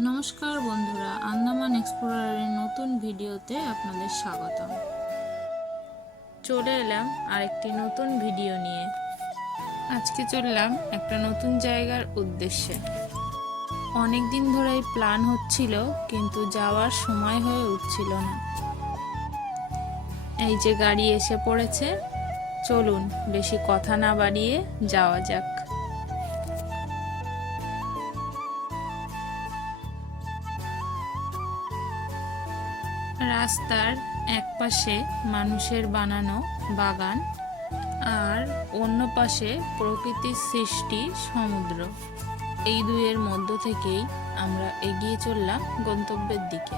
নমস্কার বন্ধুরা, আন্দামান এক্সপ্লোরারের নতুন ভিডিওতে আপনাদের স্বাগতম। চলে এলাম আরেকটি নতুন ভিডিও নিয়ে। আজকে চললাম একটা নতুন জায়গার উদ্দেশ্যে। অনেক দিন ধরেই প্ল্যান হচ্ছিল, কিন্তু যাওয়ার সময় হয়ে উঠছিল না। এই যে গাড়ি এসে পড়েছে, চলুন বেশি কথা না বাড়িয়ে যাওয়া যাক। রাস্তার এক পাশে মানুষের বানানো বাগান আর অন্য পাশে প্রকৃতির সৃষ্টি সমুদ্র। এই দুইয়ের মধ্য থেকেই আমরা এগিয়ে চললাম গন্তব্যের দিকে।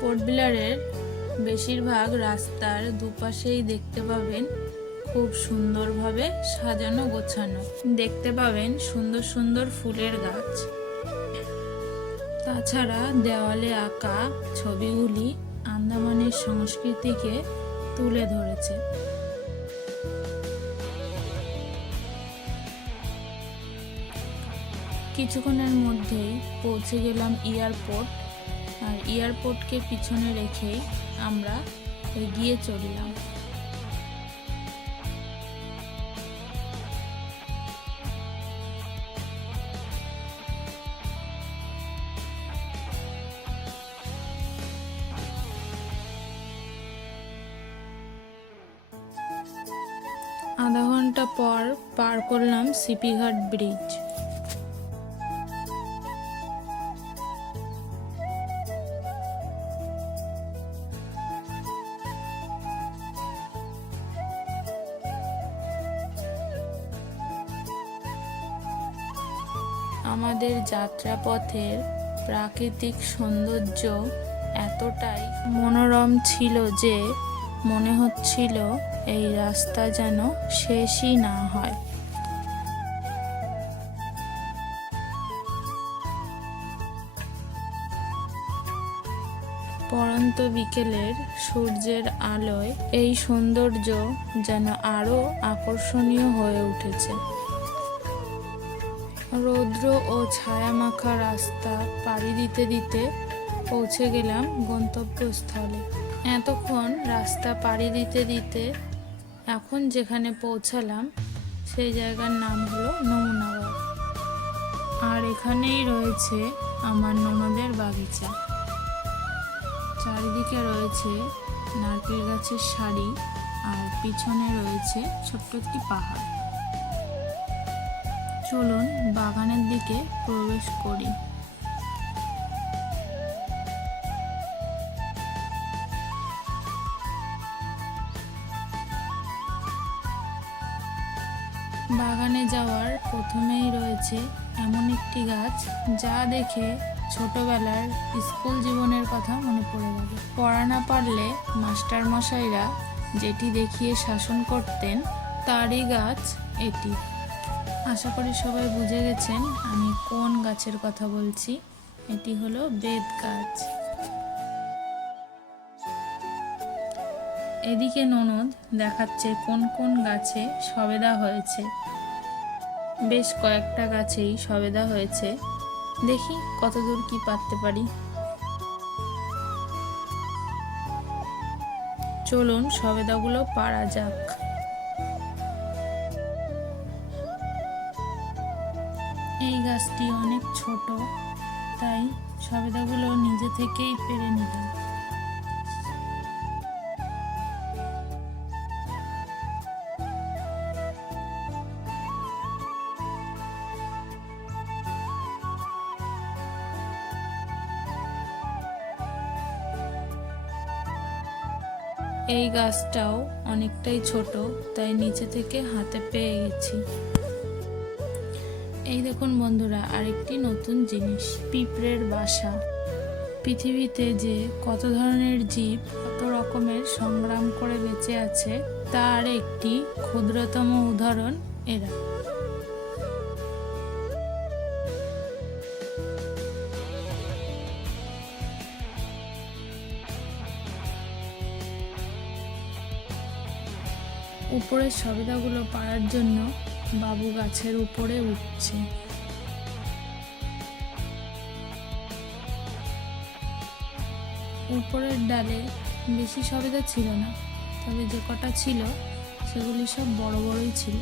পোর্ট ব্লেয়ারের বেশিরভাগ রাস্তার দুপাশেই দেখতে পাবেন খুব সুন্দরভাবে সাজানো গোছানো। দেখতে পাবেন সুন্দর সুন্দর ফুলের গাছ। তাছাড়া দেওয়ালে আঁকা ছবিগুলি আন্দামানের সংস্কৃতিকে তুলে ধরেছে। কিছুক্ষণের মধ্যেই পৌঁছে গেলাম এয়ারপোর্ট, আর এয়ারপোর্টকে পিছনে রেখেই আমরা এগিয়ে চললাম। আধা ঘন্টা পর পার করলাম সিপিঘাট ব্রিজ। আমাদের যাত্রাপথের প্রাকৃতিক সৌন্দর্য এতটাই মনোরম ছিল যে মনে হচ্ছিল এই রাস্তা যেন শেষই না হয়। পড়ন্ত বিকেলের সূর্যের আলোয় এই সৌন্দর্য যেন আরো আকর্ষণীয় হয়ে উঠেছে। রৌদ্র ও ছায়ামাখা রাস্তা পাড়ি দিতে দিতে পৌঁছে গেলাম গন্তব্যস্থলে। এতক্ষণ রাস্তা পাড়ি দিতে দিতে এখন যেখানে পৌঁছালাম সেই জায়গার নাম হলো নমুনাগর। আর এখানেই রয়েছে আমার ননদের বাগিচা। চারিদিকে রয়েছে নারকেল গাছের সারি, আর পিছনে রয়েছে ছোট্ট একটি পাহাড়। চলুন বাগানের দিকে প্রবেশ করি। বাগানে যাওয়ার প্রথমেই রয়েছে এমন একটি গাছ যা দেখে ছোটবেলার স্কুল জীবনের কথা মনে পড়ে যাবে। পড়া না পারলে মাস্টার মশাইরা যেটি দেখিয়ে শাসন করতেন তারই গাছ এটি। আশা করি সবাই বুঝে গেছেন আমি কোন গাছের কথা বলছি। এটি হলো বেত গাছ। এদিকে ননদ দেখাচ্ছে কোন কোন গাছে সবেদা হয়েছে। বেশ কয়েকটা গাছেই সবেদা হয়েছে, দেখি কতদূর কি পারতে পারি। চলুন সবেদাগুলো পাড়া যাক। এই গাছটি অনেক ছোট, তাই সবেদাগুলো নিজে থেকেই পেরে নিলাম। এই গাছটাও অনেকটাই ছোট, তাই নিচে থেকে হাতে পেয়ে গেছি। এই দেখুন বন্ধুরা, আরেকটি নতুন জিনিস, পিঁপড়ের বাসা। পৃথিবীতে যে কত ধরনের জীব কত রকমের সংগ্রাম করে বেঁচে আছে তার একটি ক্ষুদ্রতম উদাহরণ এরা। উপরের সবেদাগুলো পাড়ার জন্য বাবু গাছের উপরে উঠছে। উপরের ডালে বেশি সবেদা ছিল না, তবে যে কটা ছিল সেগুলি সব বড় বড়ই ছিল।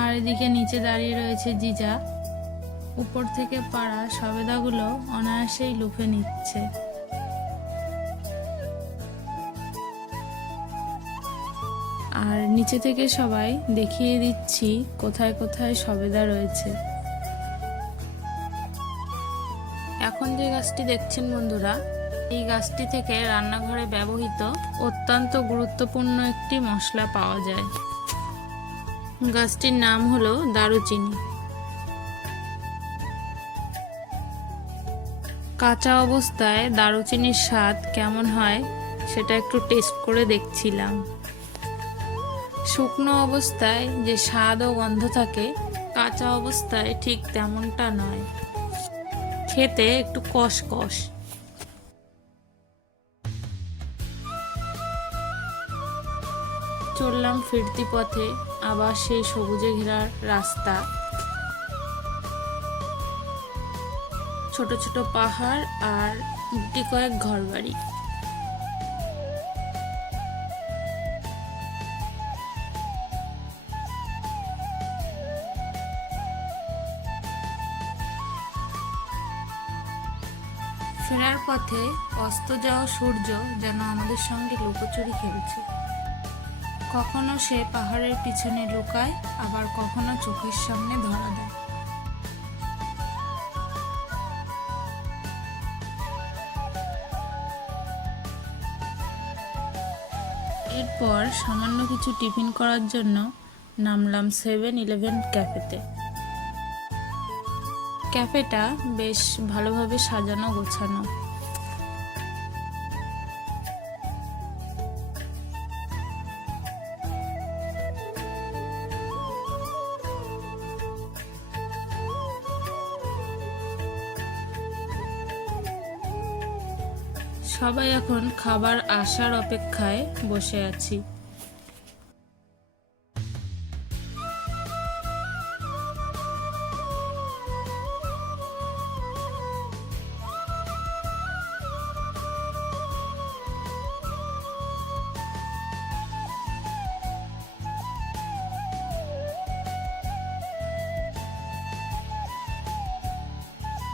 আর এদিকে নিচে দাঁড়িয়ে রয়েছে জিজা, উপর থেকে পাড়া সবেদাগুলো অনায়াসেই লুফে নিচ্ছে। আর নিচে থেকে সবাই দেখিয়ে দিচ্ছি কোথায় কোথায় সবেদা রয়েছে। এখন যে গাছটি দেখছেন বন্ধুরা, এই গাছটি থেকে রান্নাঘরে ব্যবহৃত অত্যন্ত গুরুত্বপূর্ণ একটি মশলা পাওয়া যায়। গাছটির নাম হলো দারুচিনি। কাঁচা অবস্থায় দারুচিনির স্বাদ কেমন হয় সেটা একটু টেস্ট করে দেখছিলাম। শুকনো অবস্থায় যে স্বাদ ও গন্ধ থাকে, কাঁচা অবস্থায় ঠিক তেমনটা নয়, খেতে একটু কষকষ। চললাম ফিরতি পথে, আবার সেই সবুজে ঘেরা রাস্তা, ছোট ছোট পাহাড় আর গুটি কয়েক ঘরবাড়ি। ফেরার পথে অস্ত যাওয়া সূর্য যেন আমাদের সঙ্গে লুকোচুরি খেলছে। কখনো সে পাহাড়ের পিছনে লুকায়, আবার কখনো চোখের সামনে ধরা দেয়। এরপর সামান্য কিছু টিফিন করার জন্য নামলাম 7-Eleven ক্যাফেতে। ক্যাফেটা বেশ ভালোভাবে সাজানো গোছানো। সবাই এখন খাবার আসার অপেক্ষায় বসে আছি।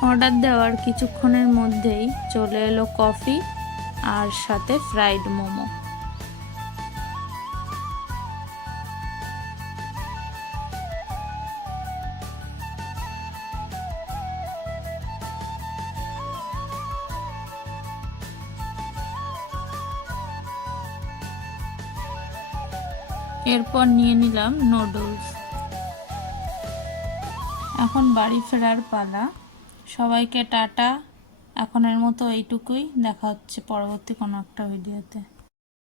অর্ডার দেওয়ার কিছুক্ষণের মধ্যেই চলে এলো কফি আর সাথে ফ্রাইড মোমো। এরপর নিয়ে নিলাম নুডলস। এখন বাড়ি ফেরার পালা। সবাইকে টাটা। এখনের মতো এইটুকুই, দেখা হচ্ছে পরবর্তী কোনো একটা ভিডিওতে।